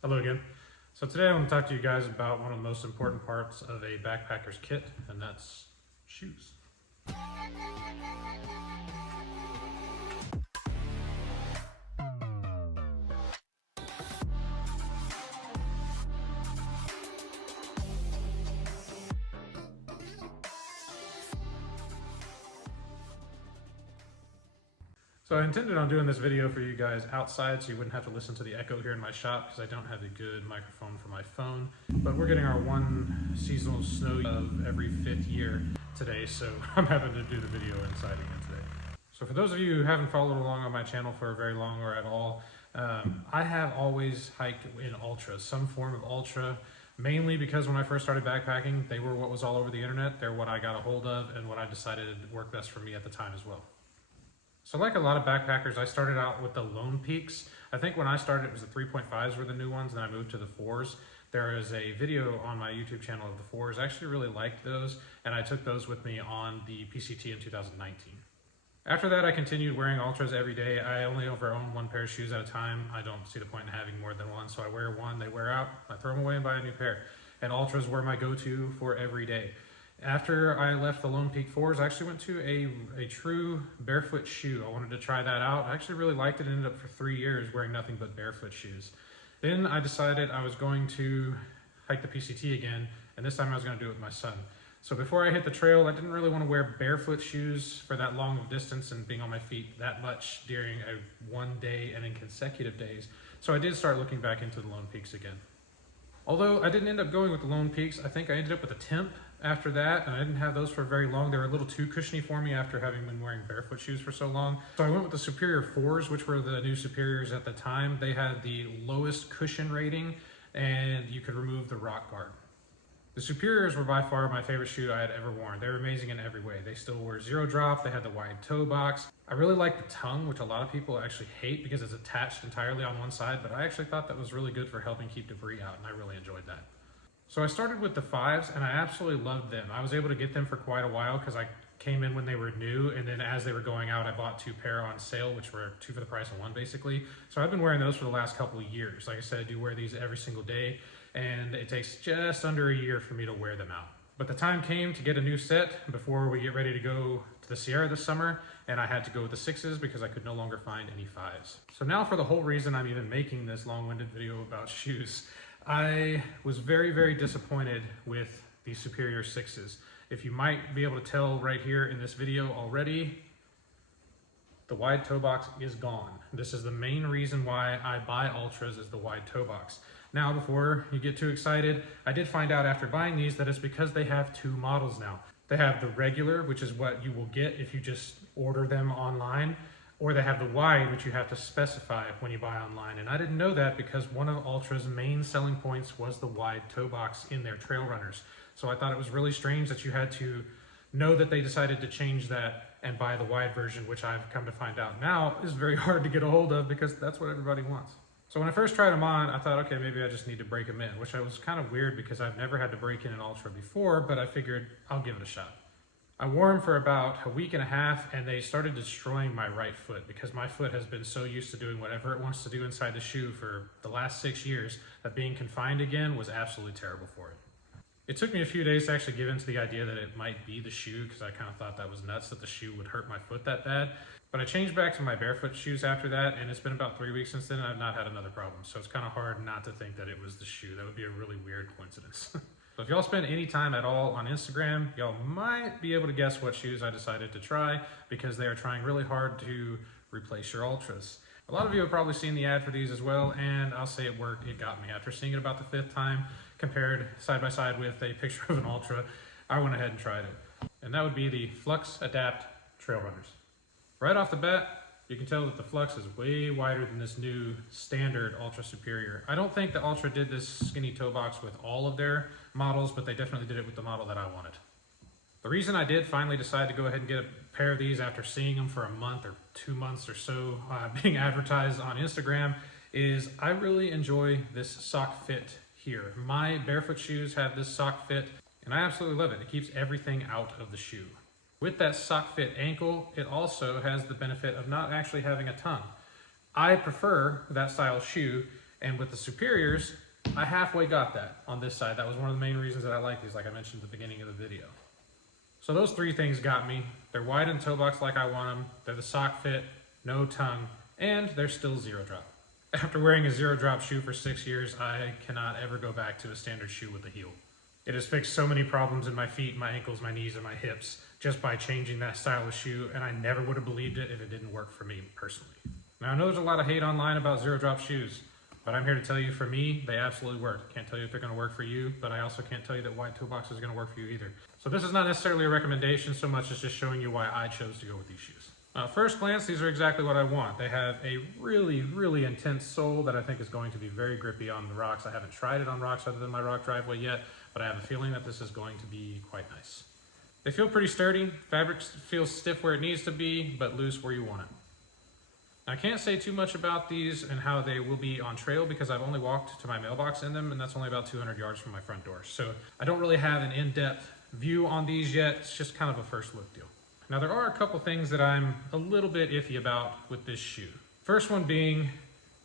Hello again. So today I want to talk to you guys about one of the most important parts of a backpacker's kit, and that's shoes. So I intended on doing this video for you guys outside so you wouldn't have to listen to the echo here in my shop because I don't have a good microphone for my phone. But we're getting our one seasonal snow of every 5th year today, so I'm having to do the video inside again today. So for those of you who haven't followed along on my channel for very long or at all, I have always hiked in ultras, some form of ultra, mainly because when I first started backpacking, they were what was all over the internet. They're what I got a hold of and what I decided worked best for me at the time as well. So like a lot of backpackers, I started out with the Lone Peaks. I think when I started, it was the 3.5s were the new ones, and I moved to the 4s. There is a video on my YouTube channel of the 4s. I actually really liked those, and I took those with me on the PCT in 2019. After that, I continued wearing ultras every day. I only ever own one pair of shoes at a time. I don't see the point in having more than one, so I wear one, they wear out, I throw them away and buy a new pair. And ultras were my go-to for every day. After I left the Lone Peak 4s, I actually went to a true barefoot shoe. I wanted to try that out. I actually really liked it. Ended up for 3 years wearing nothing but barefoot shoes. Then I decided I was going to hike the PCT again, and this time I was going to do it with my son. So before I hit the trail, I didn't really want to wear barefoot shoes for that long of distance and being on my feet that much during a one day and in consecutive days. So I did start looking back into the Lone Peaks again. Although I didn't end up going with the Lone Peaks, I think I ended up with a Temp after that, and I didn't have those for very long. They were a little too cushiony for me after having been wearing barefoot shoes for so long. So I went with the Superior 4s, which were the new Superiors at the time. They had the lowest cushion rating, and you could remove the rock guard. The Superiors were by far my favorite shoe I had ever worn. They were amazing in every way. They still were zero drop, they had the wide toe box. I really liked the tongue, which a lot of people actually hate because it's attached entirely on one side, but I actually thought that was really good for helping keep debris out, and I really enjoyed that. So I started with the 5s, and I absolutely loved them. I was able to get them for quite a while because I came in when they were new, and then as they were going out, I bought 2 pair on sale, which were 2 for the price of 1 basically. So I've been wearing those for the last couple of years. Like I said, I do wear these every single day, and it takes just under a year for me to wear them out. But the time came to get a new set before we get ready to go to the Sierra this summer, and I had to go with the 6s because I could no longer find any 5s. So now for the whole reason I'm even making this long-winded video about shoes, I was very, very disappointed with the Superior 6s. If you might be able to tell right here in this video already, the wide toe box is gone. This is the main reason why I buy ultras, is the wide toe box. Now, before you get too excited, I did find out after buying these that it's because they have 2 models now. They have the regular, which is what you will get if you just order them online, or they have the wide, which you have to specify when you buy online. And I didn't know that because one of Altra's main selling points was the wide toe box in their trail runners. So I thought it was really strange that you had to know that they decided to change that and buy the wide version, which I've come to find out now is very hard to get a hold of because that's what everybody wants. So when I first tried them on, I thought, okay, maybe I just need to break them in, which I was kind of weird because I've never had to break in an Altra before, but I figured I'll give it a shot. I wore them for about a week and a half, and they started destroying my right foot because my foot has been so used to doing whatever it wants to do inside the shoe for the last 6 years that being confined again was absolutely terrible for it. It took me a few days to actually give in to the idea that it might be the shoe because I kind of thought that was nuts that the shoe would hurt my foot that bad. But I changed back to my barefoot shoes after that, and it's been about 3 weeks since then, and I've not had another problem. So it's kind of hard not to think that it was the shoe. That would be a really weird coincidence. So if y'all spend any time at all on Instagram, y'all might be able to guess what shoes I decided to try because they are trying really hard to replace your ultras. A lot of you have probably seen the ad for these as well, and I'll say it worked. It got me. After seeing it about the 5th time, compared side by side with a picture of an ultra, I went ahead and tried it. And that would be the Flux Adapt Trail Runners. Right off the bat, you can tell that the Flux is way wider than this new standard Ultra Superior. I don't think the Ultra did this skinny toe box with all of their models, but they definitely did it with the model that I wanted. The reason I did finally decide to go ahead and get a pair of these after seeing them for a month or 2 months or so being advertised on Instagram is I really enjoy this sock fit here. My barefoot shoes have this sock fit, and I absolutely love it. It keeps everything out of the shoe. With that sock fit ankle, it also has the benefit of not actually having a tongue. I prefer that style shoe And with the Superiors, I halfway got that on this side. That was one of the main reasons that I like these, like I mentioned at the beginning of the video. So those three things got me. They're wide in toe box like I want them. They're the sock fit, no tongue, and they're still zero drop. After wearing a zero drop shoe for 6 years, I cannot ever go back to a standard shoe with a heel. It has fixed so many problems in my feet, my ankles, my knees, and my hips just by changing that style of shoe, and I never would have believed it if it didn't work for me personally. Now I know there's a lot of hate online about zero drop shoes, but I'm here to tell you, for me, they absolutely work. Can't tell you if they're going to work for you, but I also can't tell you that wide toe box is going to work for you either. So this is not necessarily a recommendation so much as just showing you why I chose to go with these shoes. First glance, these are exactly what I want. They have a really, really intense sole that I think is going to be very grippy on the rocks. I haven't tried it on rocks other than my rock driveway yet, but I have a feeling that this is going to be quite nice. They feel pretty sturdy. Fabric feels stiff where it needs to be, but loose where you want it. I can't say too much about these and how they will be on trail because I've only walked to my mailbox in them, and that's only about 200 yards from my front door. So I don't really have an in-depth view on these yet. It's just kind of a first look deal. Now there are a couple things that I'm a little bit iffy about with this shoe. First one being,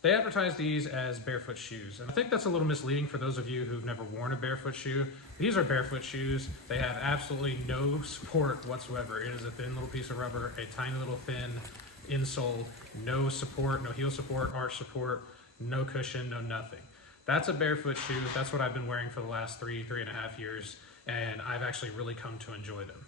they advertise these as barefoot shoes. And I think that's a little misleading for those of you who've never worn a barefoot shoe. These are barefoot shoes. They have absolutely no support whatsoever. It is a thin little piece of rubber, a tiny little thin insole, no support, no heel support, arch support, no cushion, no nothing. That's a barefoot shoe. That's what I've been wearing for the last 3.5 years, and I've actually really come to enjoy them.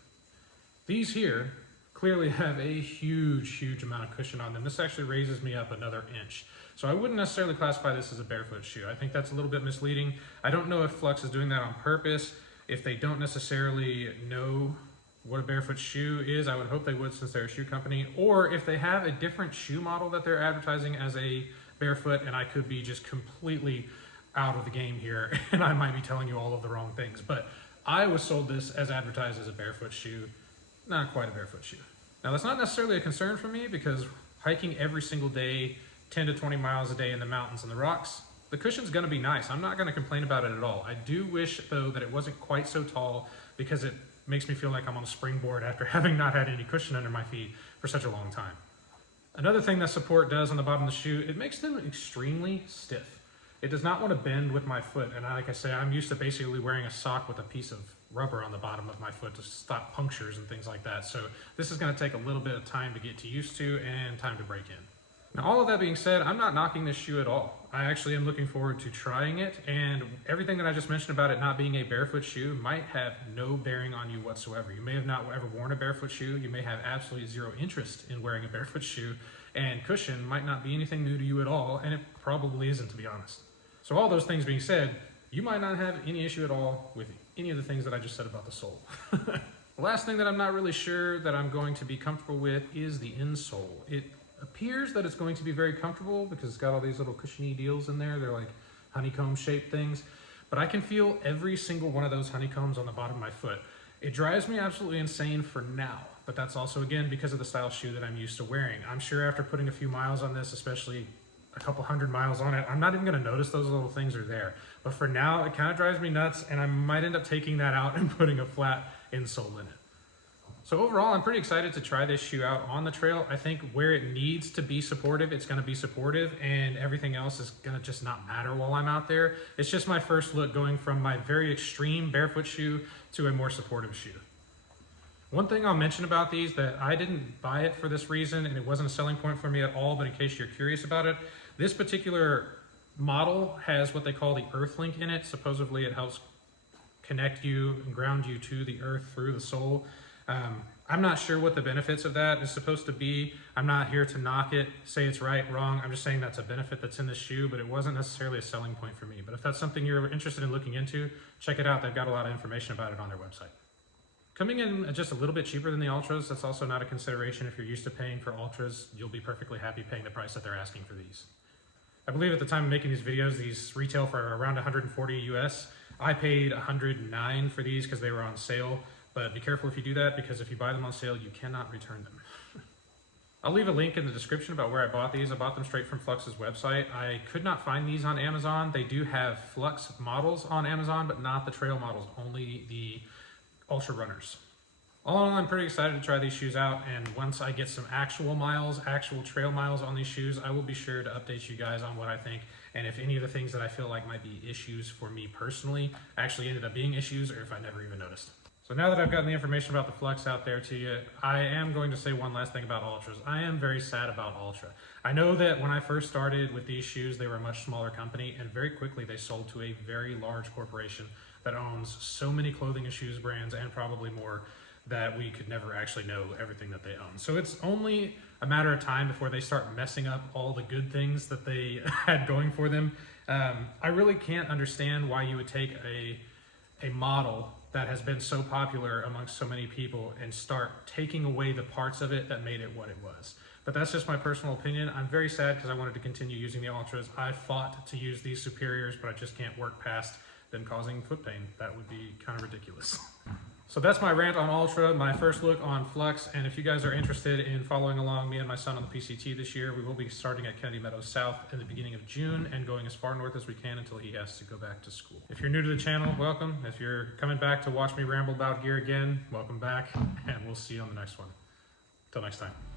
These here clearly have a huge amount of cushion on them. This actually raises me up another inch. So I wouldn't necessarily classify this as a barefoot shoe. I think that's a little bit misleading. I don't know if Flux is doing that on purpose. If they don't necessarily know what a barefoot shoe is, I would hope they would since they're a shoe company. Or if they have a different shoe model that they're advertising as a barefoot, and I could be just completely out of the game here and I might be telling you all of the wrong things. But I was sold this as advertised as a barefoot shoe. Not quite a barefoot shoe. Now that's not necessarily a concern for me because hiking every single day, 10 to 20 miles a day in the mountains and the rocks, the cushion's gonna be nice. I'm not gonna complain about it at all. I do wish though that it wasn't quite so tall because it makes me feel like I'm on a springboard after having not had any cushion under my feet for such a long time. Another thing that support does on the bottom of the shoe, it makes them extremely stiff. It does not want to bend with my foot, and like I say, I'm used to basically wearing a sock with a piece of rubber on the bottom of my foot to stop punctures and things like that. So this is going to take a little bit of time to get used to and time to break in. Now all of that being said, I'm not knocking this shoe at all. I actually am looking forward to trying it, and everything that I just mentioned about it not being a barefoot shoe might have no bearing on you whatsoever. You may have not ever worn a barefoot shoe, you may have absolutely zero interest in wearing a barefoot shoe, and cushion might not be anything new to you at all, and it probably isn't, to be honest. So all those things being said, you might not have any issue at all with any of the things that I just said about the sole. The last thing that I'm not really sure that I'm going to be comfortable with is the insole. It appears that it's going to be very comfortable because it's got all these little cushiony deals in there. They're like honeycomb shaped things, but I can feel every single one of those honeycombs on the bottom of my foot. It drives me absolutely insane for now, but that's also again because of the style shoe that I'm used to wearing. I'm sure after putting a few miles on this, especially a couple 100 miles on it, I'm not even going to notice those little things are there. But for now, it kind of drives me nuts, and I might end up taking that out and putting a flat insole in it. So overall, I'm pretty excited to try this shoe out on the trail. I think where it needs to be supportive, it's going to be supportive, and everything else is going to just not matter while I'm out there. It's just my first look going from my very extreme barefoot shoe to a more supportive shoe. One thing I'll mention about these that I didn't buy it for this reason, and it wasn't a selling point for me at all, but in case you're curious about it, this particular model has what they call the earth link in it. Supposedly it helps connect you and ground you to the earth through the sole. I'm not sure what the benefits of that is supposed to be. I'm not here to knock it, say it's right, wrong. I'm just saying that's a benefit that's in the shoe, but it wasn't necessarily a selling point for me. But if that's something you're interested in looking into, check it out. They've got a lot of information about it on their website. Coming in just a little bit cheaper than the Altras, that's also not a consideration. If you're used to paying for Altras, you'll be perfectly happy paying the price that they're asking for these. I believe at the time of making these videos, these retail for around 140 US. I paid 109 for these because they were on sale, but be careful if you do that because if you buy them on sale, you cannot return them. I'll leave a link in the description about where I bought these. I bought them straight from Flux's website. I could not find these on Amazon. They do have Flux models on Amazon, but not the trail models, only the Altra Runners. All in all, I'm pretty excited to try these shoes out, and once I get some actual miles, actual trail miles on these shoes, I will be sure to update you guys on what I think and if any of the things that I feel like might be issues for me personally actually ended up being issues, or if I never even noticed. So now that I've gotten the information about the Flux out there to you, I am going to say one last thing about Altras. I am very sad about Altra. I know that when I first started with these shoes, they were a much smaller company, and very quickly they sold to a very large corporation that owns so many clothing and shoes brands, and probably more, that we could never actually know everything that they own. So it's only a matter of time before they start messing up all the good things that they had going for them. I really can't understand why you would take a model that has been so popular amongst so many people and start taking away the parts of it that made it what it was. But that's just my personal opinion. I'm very sad because I wanted to continue using the Altras. I fought to use these Superiors, but I just can't work past them causing foot pain. That would be kind of ridiculous. So that's my rant on Altra, my first look on Flux, and if you guys are interested in following along me and my son on the PCT this year, we will be starting at Kennedy Meadows South in the beginning of June and going as far north as we can until he has to go back to school. If you're new to the channel, welcome. If you're coming back to watch me ramble about gear again, welcome back, and we'll see you on the next one. Till next time.